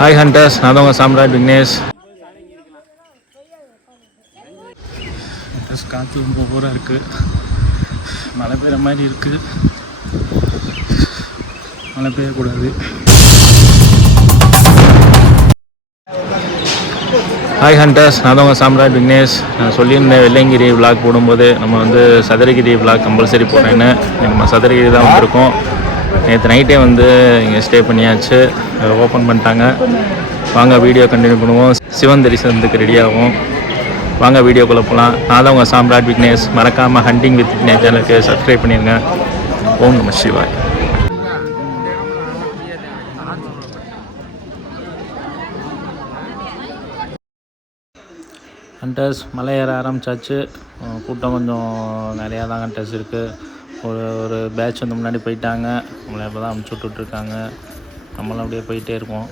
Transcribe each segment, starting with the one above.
Hi hunters நான் உங்கள் Samrat Vignesh Hunters, காற்று ரொம்ப ஓவராக இருக்குது மழை பெய்கிற மாதிரி இருக்குது மழை பெய்யக்கூடாது. ஹாய் ஹண்டர்ஸ் நான் உங்கள் சாம்ராட் விக்னேஷ் நான் சொல்லியிருந்தேன் வெள்ளையங்கிரி விளாக் போடும்போது நம்ம வந்து சதுரகிரி விளாக் கம்பல்சரி போடுறேன்னு. நம்ம சதுரகிரி தான் வந்திருக்கோம். நேற்று நைட்டே வந்து இங்கே ஸ்டே பண்ணியாச்சு. ஓப்பன் பண்ணிட்டாங்க. வாங்க வீடியோ கண்டினியூ பண்ணுவோம். சிவன் தரிசனத்துக்கு ரெடியாகும் வாங்க வீடியோக்குள்ளே போகலாம் நான் தான் உங்கள் சாம்ராட் விக்னேஷ். மறக்காமல் ஹண்டிங் வித் விக்னேஷ் சேனலுக்கு சப்ஸ்கிரைப் பண்ணிடுங்க ஓம் நம சிவாய். ஹண்டர்ஸ் மலை ஏற ஆரம்பிச்சாச்சு. கூட்டம் கொஞ்சம் நிறையா தான் ஹண்டர்ஸ் இருக்குது ஒரு ஒரு பேட்ச் வந்து முன்னாடி போயிட்டாங்க. நம்மளை இப்போ தான் அமுச்சு விட்டுட்ருக்காங்க. நம்மளும் அப்படியே போயிட்டே இருக்கோம்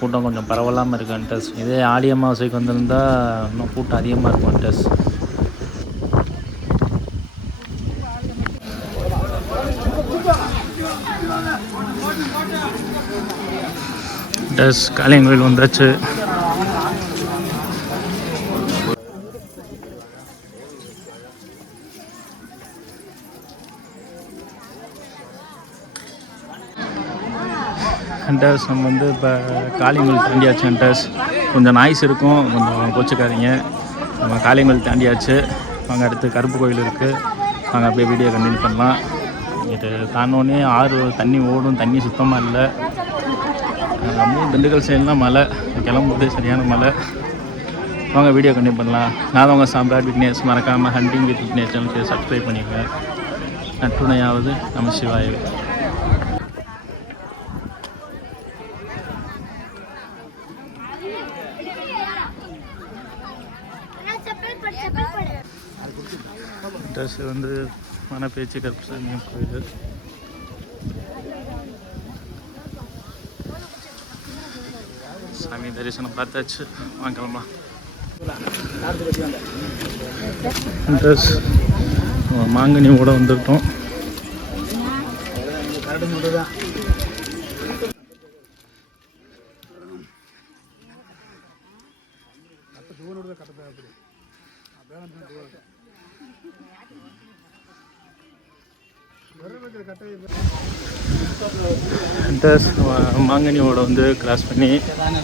கூட்டம் கொஞ்சம் பரவலாமல் இருக்கு அன்டஸ் இதே ஆடி அமாவாசைக்கு வந்திருந்தால் இன்னும் கூட்டம் அதிகமாக இருக்கும் அன்டஸ் ஹண்டர்ஸ் காளியங்கோயில் வந்தாச்சு சென்டர்ஸ் நம்ம வந்து இப்போ காளியங்கல் தாண்டியாச்சு சென்டர்ஸ் கொஞ்சம் நாய்ஸ் இருக்கும். கொஞ்சம் கோச்சிக்காதீங்க. நம்ம காளியங்கல் தாண்டியாச்சு. அங்கே அடுத்து கருப்பு கோயில் இருக்குது நாங்கள் அப்படியே வீடியோ கண்டினியூ பண்ணலாம். இது தாண்டோடனே ஆறு தண்ணி ஓடும். தண்ணி சுத்தமாக இல்லை. நம்ம திண்டுக்கல் சைடுலாம் மழை. கிளம்பும்போது சரியான மழை. வாங்க வீடியோ கண்டினியூ பண்ணலாம். நான் உங்கள் சாம்ராட் விக்னேஷ். மறக்காமல் ஹண்டிங் வித் விக்னேஷ் சேனலுக்கு சப்ஸ்கிரைப் பண்ணிடுங்க நற்றுணையாவது நம்ம சிவாயு. ட்ரெஸ் வந்து மனப்பேச்சு கருப்பசாமி கோயில் சாமி தரிசனம் பார்த்தாச்சு. வாங்கலாமா அட்ரஸ் மாங்கனி கூட வந்துட்டோம் ட்ரெஸ் மாங்கனியோட வந்து கிராஸ் பண்ணி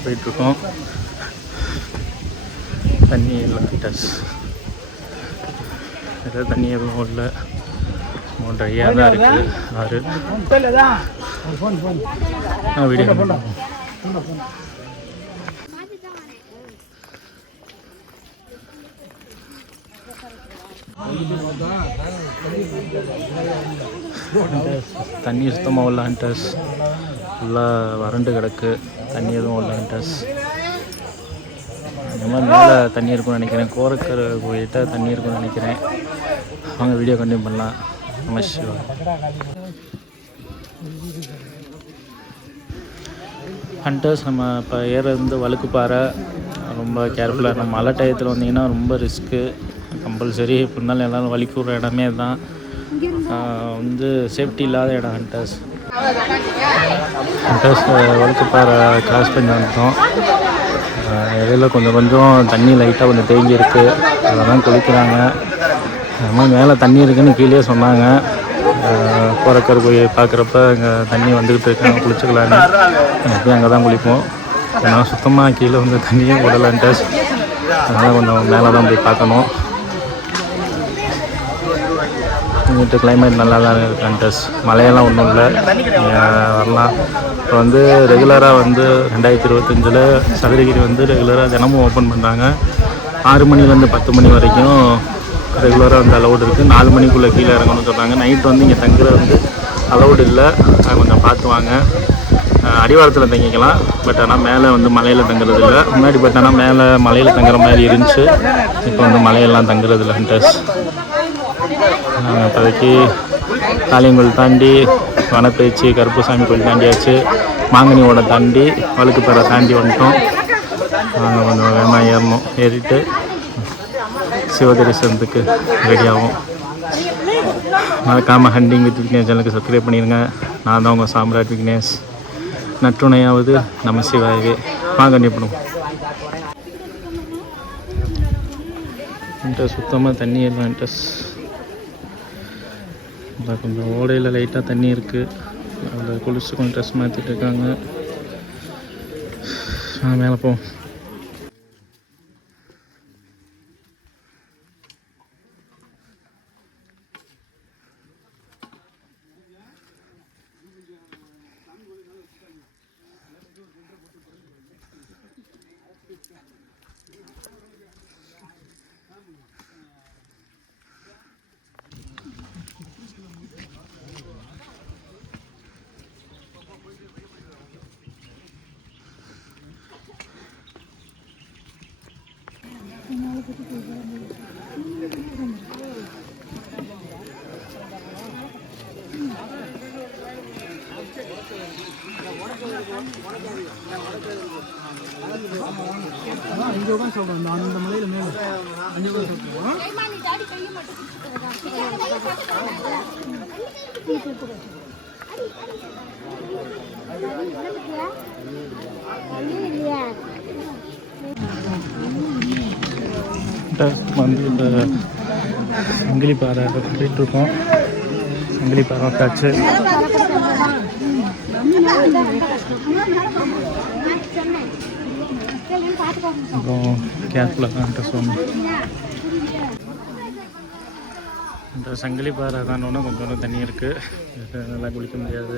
போயிட்டுருக்கோம். தண்ணி இல்லை ட்ரெஸ் ஏதாவது தண்ணி எதுவும் இல்லை ட்ரையாக தான் இருக்குது ஆறு. ஆ வீடியோ தண்ணி சுத்தமாக உள்ள ஹண்டர்ஸ் ஃபுல்லாக வறண்டு கிடக்கு. தண்ணி எதுவும் உள்ள ஹண்டர்ஸ் இந்த மாதிரி மேலே தண்ணி இருக்கும்னு நினைக்கிறேன். கோரக்கர் போயிட்ட தண்ணி இருக்கும்னு நினைக்கிறேன். அவங்க வீடியோ கண்டினியூ பண்ணலாம். நம்ம சிவா. ஹண்டர்ஸ் நம்ம இப்போ ஏறது வந்து வழுக்குப்பாறை ரொம்ப கேர்ஃபுல்லாக நம்ம மழை டயத்தில் வந்தீங்கன்னா ரொம்ப ரிஸ்க்கு கம்பல்சரி இப்போ இருந்தாலும் எல்லோரும் வலிக்கு விட்ற இடமே தான் வந்து சேஃப்டி இல்லாத இடம் ஹண்டர்ஸ் ஹண்டர்ஸ் வழுக்குப்பாறை கிராஸ் பண்ணி வந்துட்டோம். இடையில கொஞ்சம் கொஞ்சம் தண்ணி லைட்டாக கொஞ்சம் தேங்கி இருக்கு அதெல்லாம் குளிக்கிறாங்க. அது மேலே தண்ணி இருக்குன்னு கீழே சொன்னாங்க. போறக்கர் போய் பார்க்குறப்ப அங்கே தண்ணி வந்துக்கிட்டு இருக்காங்க குளிச்சுக்கலான்னு எப்பயும் அங்கே தான் குளிப்போம். ஏன்னா சுத்தமாக கீழே வந்து தண்ணியே விடலான்ட்டு அதனால் கொஞ்சம் மேலே தான் போய் பார்க்கணும். இங்கிட்டு கிளைமேட் நல்லா தான் இருக்குது கண்டஸ் மழையெல்லாம் ஒன்றும் இல்லை. வரலாம். இப்போ வந்து ரெகுலராக வந்து ரெண்டாயிரத்தி இருபத்தஞ்சில் சதுரகிரி வந்து ரெகுலராக தினமும் ஓப்பன் பண்ணுறாங்க ஆறு மணிலேருந்து பத்து மணி வரைக்கும் ரெகுலராக வந்து அலௌடு இருக்குது நாலு மணிக்குள்ளே கீழே இறங்கணும்னு சொல்கிறாங்க நைட் வந்து இங்கே தங்குறது வந்து அலௌடு இல்லை. கொஞ்சம் பார்த்து வாங்க. அடிவாரத்தில் தங்கிக்கலாம். பட் ஆனால் மேலே வந்து மலையில் தங்குறது இல்லை. முன்னாடி பட் ஆனால் மேலே மலையில் தங்குற மாதிரி இருந்துச்சு. இப்போ வந்து மலையெல்லாம் தங்குறது இல்லை ஹண்டர்ஸ் நாங்கள் இப்போதைக்கு காளியங்கோயில் தாண்டி வனப்பேச்சு கருப்புசாமி கோயில் தாண்டியாச்சு. மாங்கனியோட தாண்டி வழுக்குப்பேரை தாண்டி வந்துட்டோம். நாங்கள் கொஞ்சம் வேகமாக ஏறணும். ஏறிட்டு சிவதரிசனத்துக்கு ரெடி ஆகும் மறக்காமல் ஹண்டிங் வித் விக்னேஷ் சேனலுக்கு சப்ஸ்கிரைப் பண்ணிடுங்க நான் தான் உங்கள் சாம்ராட் விக்னேஷ் நற்றுணையாவது நம்ம சிவாயவே வாங்க கண்டிப்பணும் சுத்தமாக தண்ணி எல்லாம் இன்ட்ரெஸ்ட் இந்த கொஞ்சம் ஓடையில் லைட்டாக தண்ணி இருக்குது அதில் குளிச்சு கொஞ்சம் ட்ரெஸ் மாற்றிட்டு இருக்காங்க. நான் மேலே போவோம் அதான் அஞ்சு ரூபாய் சாப்பிடுவோம் அந்த மலையில மேல அஞ்சு ரூபாய் சாப்பிடுவோம் இல்லையா வந்து இந்த சங்கிலி பாறை கட்டிகிட்டு இருக்கோம் சங்கிலி பாறை வந்தாச்சு அப்புறம் கேப்பில் தான். சொன்னோம் இந்த சங்கிலி பாறை தானோன்னா ஒன்று கொஞ்சம் தண்ணி இருக்குது நல்லா குளிக்க முடியாது.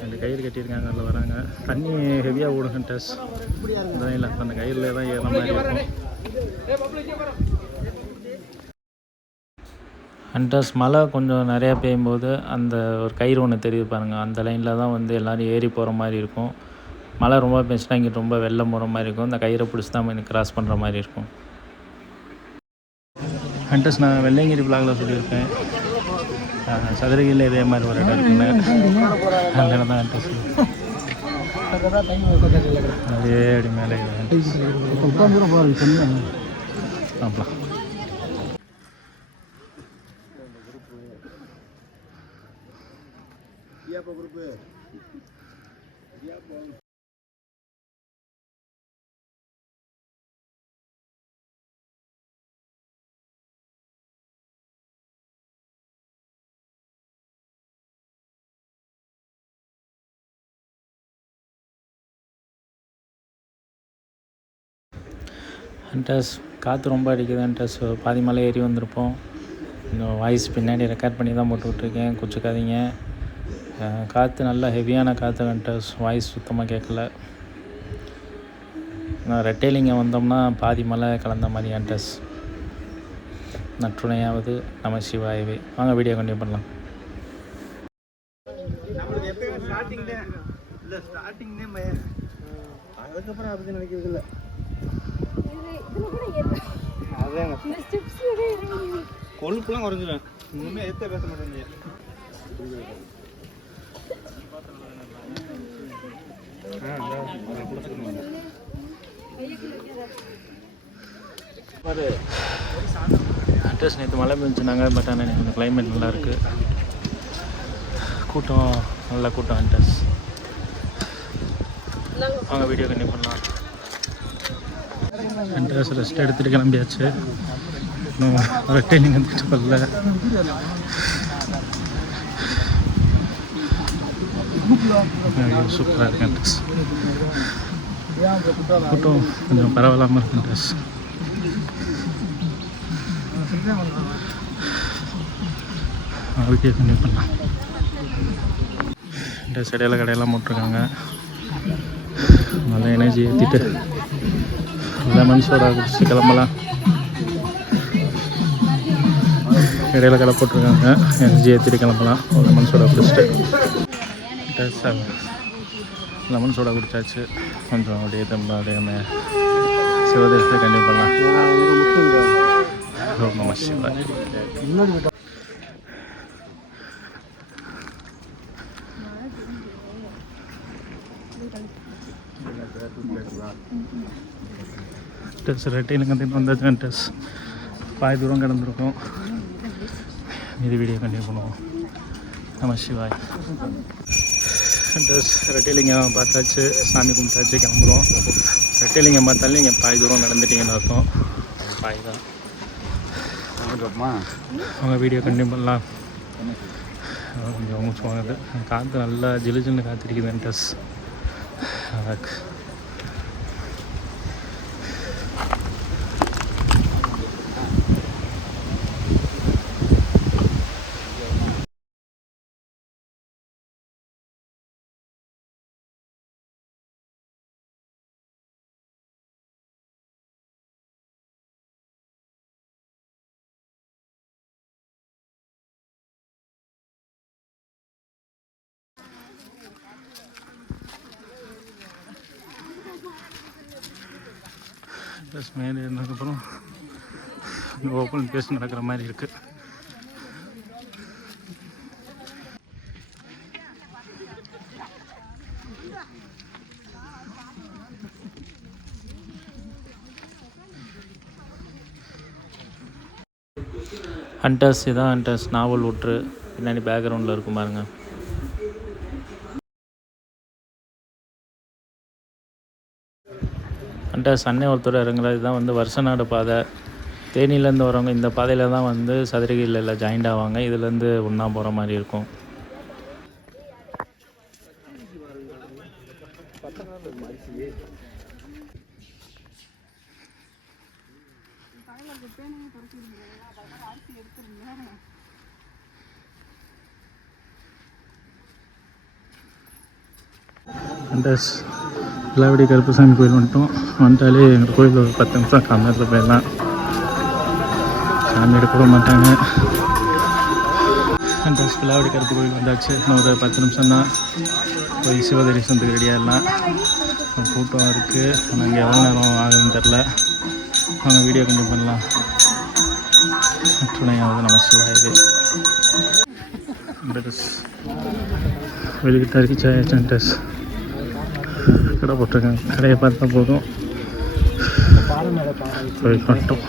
ரெண்டு கயிறு கட்டியிருக்காங்க அதில் வராங்க. தண்ணி ஹெவியாக ஓடுங்க டஸ் அதான் இல்லை அந்த கயிறில் தான் ஏற மாதிரி இருக்கும். ஹண்டர்ஸ் மழை கொஞ்சம் நிறையா பெய்யும்போது அந்த ஒரு கயிறு ஒன்று தெரியுது பாருங்கள் அந்த லைனில் தான் வந்து எல்லோரும் ஏறி போகிற மாதிரி இருக்கும். மழை ரொம்ப பெஞ்சுனா இங்கே ரொம்ப வெள்ளம் போகிற மாதிரி இருக்கும். அந்த கயிறை பிடிச்சி தான் எனக்கு கிராஸ் பண்ணுற மாதிரி இருக்கும். அண்டஸ் நான் வெள்ளையங்கிரி பிளாகில் சொல்லியிருக்கேன். சதுரகிரியில் இதே மாதிரி ஒரு இடம் இருக்குங்க அந்த இடம் தான் இன்ட்ரெஸ்ட் அதே அடி மேலே அப்படிலாம் ஆமாம் ஹண்டர்ஸ் காற்று ரொம்ப அடிக்குது ஹண்டர்ஸ் பாதி மலை ஏறி வந்திருப்போம். இந்த வாய்ஸ் பின்னாடி ரெக்கார்ட் பண்ணி தான் போட்டு விட்ருக்கேன் குச்சிக்காதீங்க. காற்று நல்லா ஹெவியான காற்று ஹண்டர்ஸ் வாய்ஸ் சுத்தமாக கேட்கல. நான் ரெட்டைலிங்க வந்தோம்னா பாதி மலை கலந்த மாதிரி ஹண்டர்ஸ் நற்றுணையாவது நம சிவாயவே. வாங்க வீடியோ கண்டினியூ பண்ணலாம். ஸ்டார்டிங் அதுக்கப்புறம் அதை பற்றி நினைக்கிறது இல்லை கொழுப்புலாம் குறைஞ்சிடும் இன்னுமே எத்த பேச மாட்டேங்க. ஹண்டர்ஸ் நேற்று மழை பெஞ்சுனாங்க பட் ஆனால் எனக்கு கொஞ்சம் கிளைமேட் நல்லா இருக்குது கூட்டம் நல்ல கூட்டம் ஹண்டர்ஸ் வாங்க வீடியோ கண்டினியூ பண்ணலாம். ஹண்டர்ஸ் ரெஸ்ட் எடுத்துகிட்டு கிளம்பியாச்சு. இன்னும் ரெட்டைனிங் வந்துட்டு வரல. சூப்பராக இருக்கேன் ட்ரெஸ் கூட்டம் கொஞ்சம் பரவாயில்லாமல் இருக்கேன் ரெஸ் ஓகே கண்டினியூ பண்ணலாம். இந்த செடையில் கடையெல்லாம் போட்டிருக்காங்க. நல்லா எனர்ஜி ஏற்றிட்டு லெமன் சோடா குடிச்சு கிளம்பலாம் இடையில கடை போட்டிருக்காங்க எனர்ஜி ஏற்றிட்டு கிளம்பலாம் லெமன் சோடா குடிச்சிட்டு லெமன் சோடா குடித்தாச்சு கொஞ்சம் அப்படியே தம்பா அப்படியே சிவதேசத்தை கண்டிப்பாக பண்ணலாம் ஓம் Thank you. டெஸ் ரெட்டையில் கண்டிப்பாக வந்தாச்சு டெஸ் பாய் தூரம் கிடந்திருக்கும். இது வீடியோ கண்டினியூ பண்ணுவோம். நம சிவாய். ட்ரெஸ் ரெட்டைலிங்கம் பார்த்தாச்சு. சாமி கும்பிட்டாச்சு கிளம்புறோம். ரெட்டைலிங்கம் பார்த்தாலும் நீங்கள் பாய் தூரம் நடந்துட்டீங்கன்னு அர்த்தம். பாய் தான். அவங்க வீடியோ கண்டினியூ பண்ணலாம். கொஞ்சம் மூச்சு வாங்குது காற்று நல்லா ஜிலு ஜில்னு காத்திருக்குது ட்ரெஸ் ப்ளஸ் மேலே இருந்ததுக்கப்புறம் ஓப்பன் பேஸ் நடக்கிற மாதிரி இருக்குது ஹண்டர்ஸ் இதான் ஹண்டர்ஸ் நாவல் ஒற்று. பின்னாடி பேக்ரவுண்டில் இருக்கும் பாருங்கள் ஹண்டர்ஸ் அண்ணே ஒருத்தர் இறங்குறது இதுதான் வந்து வருஷ நாடு பாதை. தேனியிலேருந்து வரவங்க இந்த பாதையில் தான் வந்து சதுரகிரியில் ஜாயிண்ட் ஆவாங்க. இதுலேருந்து ஒன்றா போகிற மாதிரி இருக்கும். அண்டர்ஸ் எல்லாபடி கருப்பசாமி கோயில் வந்துட்டோம் வந்துட்டாலே எங்கள் கோயில் ஒரு பத்து நிமிஷம் கால் போயிடலாம். சாமி எடுக்க மாட்டாங்க. ஹண்டர்ஸ் பிள்ளாவடி கருப்பு கோயில் வந்தாச்சு. இன்னும் ஒரு பத்து நிமிஷம் தான். போய் சிவதரிசனத்துக்கு ரெடியாகலாம் கூட்டம் இருக்குது ஆனால் இங்கே எவ்வளோ நேரம் ஆகுதுன்னு தெரில அவங்க வீடியோ கண்டிப்பாக பண்ணலாம். துணையாவது நம்ம சிவாயவே ஹண்டர்ஸ் வெளிக்கிட்ட ரீச் ஆயாச்சு கடை போட்டிருக்காங்க. கடையை பார்த்தா போதும். போய் மட்டும்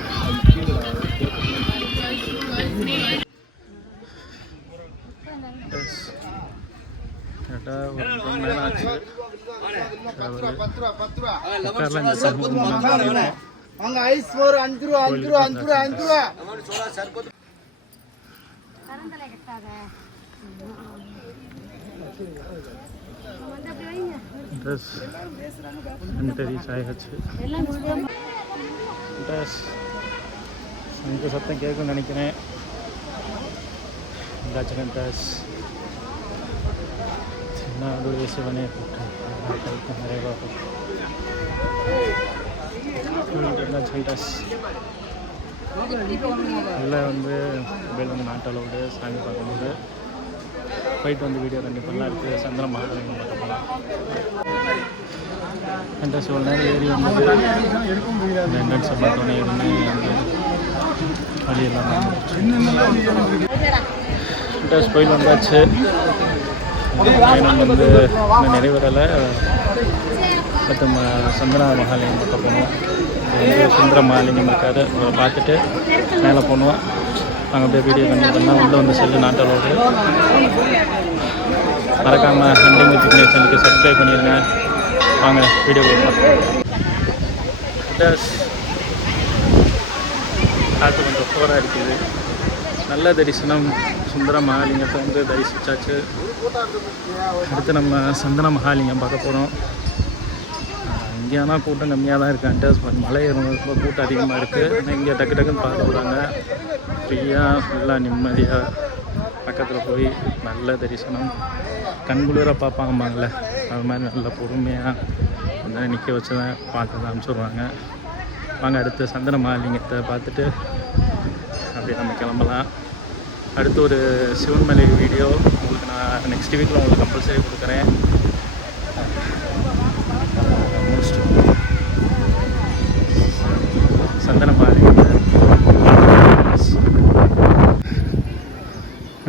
கரெக்டாக ஒரு ரெண்டு மணி நேரம் ஆச்சு உட்காரலாம் இந்த சாமி கும்பிடலாம். அங்க ஐஸ் ஒரு அஞ்சு ரூபா அஞ்சு ரூபா அஞ்சு ரூபா அஞ்சு ரூபா கரந்தலை கட்டாத வந்து அப்படி வைங்க ட்ரெஸ் ரெண்டு ரீச் ஆயாச்சு எல்லாம் சுத்தம் ட்ரெஸ் எனக்கு சத்தம் கேட்கும்னு நினைக்கிறேன் இந்தாச்சு ட்ரெஸ் சின்ன சிவனே கூட்டம் நிறைய ட்ரெஸ் இல்லை வந்து மொபைல் வந்து நாட்டு அளவுடு சாமி பார்க்கும்போது போயிட்டு வந்து வீடியோ ரெண்டு பண்ணலாம் இருக்குது சந்திர மகாலிங்கம் பார்க்க போகலாம் ட்ரெஸ் ஒரு நேரம் ஏறி வந்து இந்த என்ட்ரன்ஸை பார்த்தோன்னே எதுவுமே வந்து வழி இல்லாமல் ட்ரெஸ் போயிட்டு வந்தாச்சு. பயணம் வந்து இன்னும் நிறைவேறலை. பத்து ம சந்திரா மகாலிங்கம் பார்க்க போனோம் சுந்தர மகாலிங்கம் இருக்காது பார்த்துட்டு மேலே போனோம் அங்கே போய் வீடியோ கண்டிப்பாக பண்ணால் உள்ளே வந்து செல்லு நாட்டளோடு மறக்காமல் ஹண்டிங் ஃபிட்னஸ் சேனலுக்கு சப்ஸ்கிரைப் பண்ணிடுங்க. வாங்க வீடியோ கொடுக்கலாம் காற்று கொஞ்சம் சோராக இருக்குது. நல்ல தரிசனம். சுந்தர மகாலிங்கத்தை வந்து தரிசிச்சாச்சு. அடுத்து நம்ம சந்தன மகாலிங்கம் பார்க்க போகிறோம் இங்கேனா கூட்டம் கம்மியாக தான் இருக்கான்ட்டு பட் மலை ரொம்ப கூட்டம் அதிகமாக இருக்குது ஆனால் இங்கே டக்கு டக்குன்னு பார்க்க போகிறாங்க ஃப்ரீயாக ஃபுல்லாக நிம்மதியாக பக்கத்தில் போய் நல்ல தரிசனம் கண்குளிர பார்ப்பாங்கம்பாங்களே அது மாதிரி நல்ல பொறுமையாக வந்து நிற்க வச்சு தான் பார்த்து தான் அனுப்பிச்சுடுவாங்க. வாங்க அடுத்து சந்தன மாலிங்கத்தை பார்த்துட்டு அப்படியே நம்ம கிளம்பலாம். அடுத்து ஒரு சிவன்மலை வீடியோ உங்களுக்கு நான் நெக்ஸ்ட் வீக்கில் உங்களுக்கு கம்பல்சரி கொடுக்குறேன். சந்தன மகாலிங்கத்தை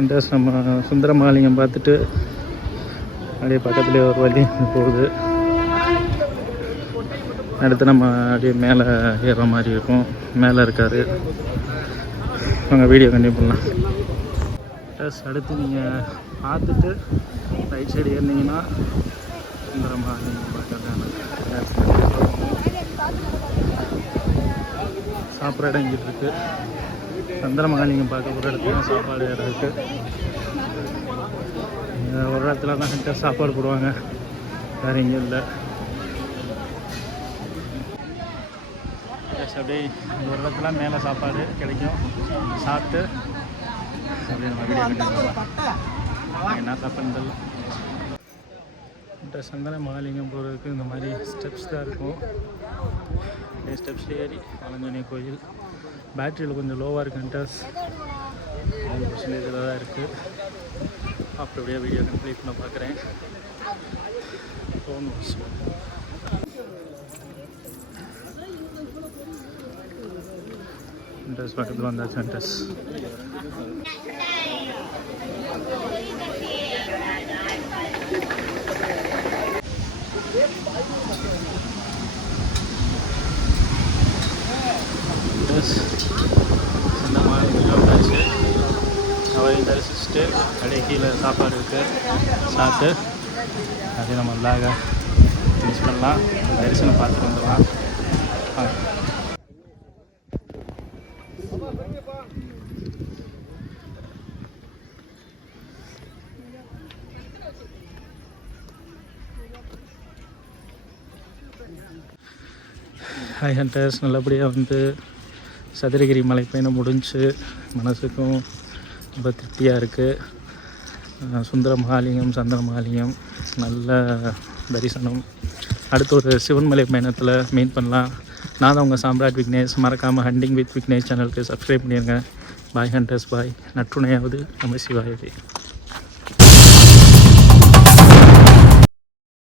அண்டர்ஸ் நம்ம சுந்தரமாலிங்கம் பார்த்துட்டு அப்படியே பக்கத்துலேயே ஒரு வழி போகுது. அடுத்து நம்ம அப்படியே மேலே ஏறுற மாதிரி இருக்கும். மேலே இருக்கார். நாங்கள் வீடியோ கண்டிப்பாக பண்ணலாம். ப்ளஸ் அடுத்து நீங்கள் பார்த்துட்டு ரைட் சைடு ஏறினீங்கன்னா சுந்தரமாலிங்கம் பார்க்கறது சாப்பிட்ற இடம் இங்கிட்டு இருக்கு சந்திரமகாலிங்கம் பார்க்க ஒரு இடத்துல சாப்பாடு இருக்குது ஒரு இடத்துல தான் கரெக்டாக சாப்பாடு போடுவாங்க. வேறு எங்கேயும் இல்லை. அப்படியே இந்த ஒரு இடத்துல மேலே சாப்பாடு கிடைக்கும். சாப்பிட்டு அப்படியே நம்ம வீடியோ கண்டிப்பாக என்ன சாப்பாடுன்னு இந்த சந்தன மகாலிங்கம் போகிறதுக்கு இந்த மாதிரி ஸ்டெப்ஸ் தான் இருக்கும். ஸ்டெப்ஸ் ஏறி ஆலஞ்சனி கோயில். பேட்டரியில் கொஞ்சம் லோவாக இருக்கு கண்டஸ் மூணு பர்சன்டேஜில் தான் இருக்குது அப்படியே வீடியோ கம்ப்ளீட் பண்ண பார்க்குறேன் ஃபோன் இன்ட்ரெஸ்ட் பக்கத்தில் வந்தாச்சு இன்ட்ரெஸ்ட் Yes. சின்ன மாதிரி வந்தாச்சு அவரை தரிசிச்சுட்டு அப்படியே கீழே சாப்பாடு இருக்குது சாப்பிட்டு அது நம்ம லாக ஃபினிஷ் பண்ணலாம். தரிசனம் பார்த்துட்டு வந்துடலாம். ஹை ஹாய் ஹண்டர்ஸ் நல்லபடியாக வந்து சதுரகிரி மலை பயணம் முடிஞ்சு மனசுக்கும் ரொம்ப திருப்தியாக இருக்குது சுந்தர மகாலிங்கம் சந்திர மகாலிங்கம் நல்ல தரிசனம். அடுத்து ஒரு சிவன்மலை பயணத்தில் மீட் பண்ணலாம். நான் தான் உங்கள் சாம்ராட் விக்னேஷ். மறக்காமல் ஹண்டிங் வித் விக்னேஷ் சேனலுக்கு சப்ஸ்கிரைப் பண்ணிடுங்க பாய் ஹண்டர்ஸ் பாய் நற்றுணையாவது நம்ம சிவாயதே